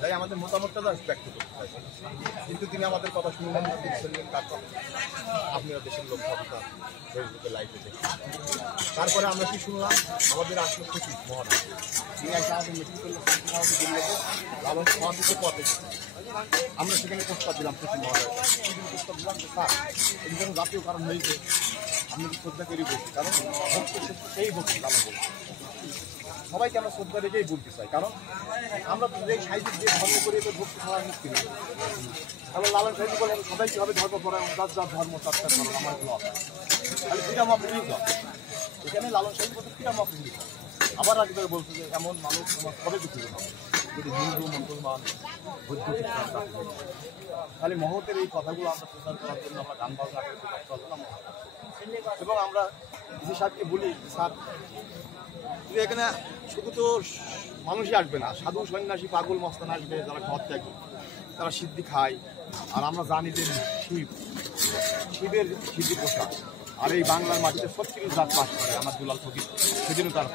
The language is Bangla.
তাই আমাদের মতামতটা ব্যক্ত করতে চাই, কিন্তু তিনি আমাদের কথা শুনলেন, তারপর আপনারা দেশের লোক কথা ফেসবুকে লাইভে দেখি। তারপরে আমরা কি শুনলাম, আমাদের আসলে সচিব মহারাজ তিনি একটা আমাদের মিটিং করলেন দিল্লিতে লালন সমাধিত পথে। আমরা সেখানে প্রস্তাব দিলাম সচিব মহারাজ, প্রস্তাব দিলাম যে স্যার এই জন্য জাতীয় কারণ হয়েছে আমি শ্রদ্ধা করি বলছি, কারণ ভক্ত সেই ভক্তি লালন বলছি। সবাইকে আমরা শ্রদ্ধা রেখেই বলতে চাই, কারণ আমরা যে সাহিত্যিক যে ধর্ম করি এদের ভক্তি সবার মুক্তি নেই। কারণ লালন সাহিত্য বলে সবাইকে হবে ধর্ম পড়ায় যার যার ধর্ম চর্চা করেন আমার ব্লগ তাহলে ফ্রিডম অফ রিলিজন। এখানে লালন সাহিত্য বলতে ফ্রিডম অফ রিলিজন। আবার আগে বলছে যে এমন মানুষ তোমার কবে দুঃখিত হবে যদি হিন্দু মুসলমান বৌদ্ধ খ্রিস্টান তাহলে মহতের এই কথাগুলো আমরা প্রচার করার জন্য আমরা গান বাজনা করে প্রচার করলাম। এবং আমরা যে সাহেবকে বলি স্যার এখানে শুধু তো মানুষই আসবে না, সাধু সন্ন্যাসী পাগল মস্তান আসবে যারা ঘর থেকে তারা সিদ্ধি খায়। আর আমরা জানি যে শিবের সিদ্ধি পোষা, আর এই বাংলার মাটিতে 36 জাত বাস করে আমার দুলাল ফকির, সেদিনও তার